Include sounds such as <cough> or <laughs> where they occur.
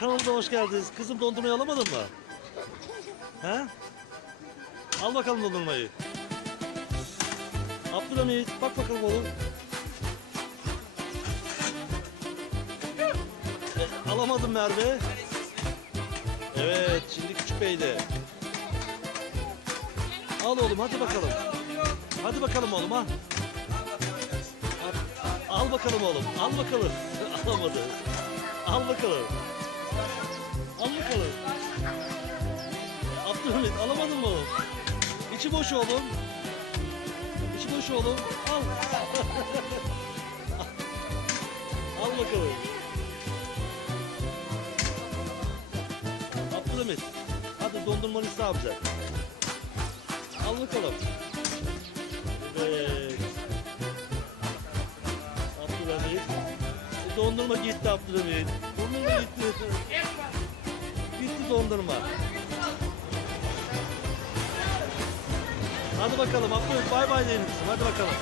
kanalımıza hoş geldiniz. Kızım dondurmayı alamadın mı? He? Al bakalım dondurmayı. Abdülhamit bak bakalım oğlum. E, alamadın Merve. Evet şimdi küçük beyde. Al oğlum hadi bakalım. Hadi bakalım oğlum ha. Al bakalım oğlum. Al bakalım. <laughs> Alamadı. Al bakalım. Al bakalım. Abdülhamit alamadın mı? İçi boş oğlum. İçi boş oğlum. Al. <laughs> Al bakalım. Abdülhamit. Hadi dondurmanı iste bize. Al bakalım. Evet. Abdülhamit. Dondurma gitti Abdülhamit. Dondurma gitti. Gitti dondurma. Hadi bakalım Abdülhamit bay bay diyelim. Hadi bakalım.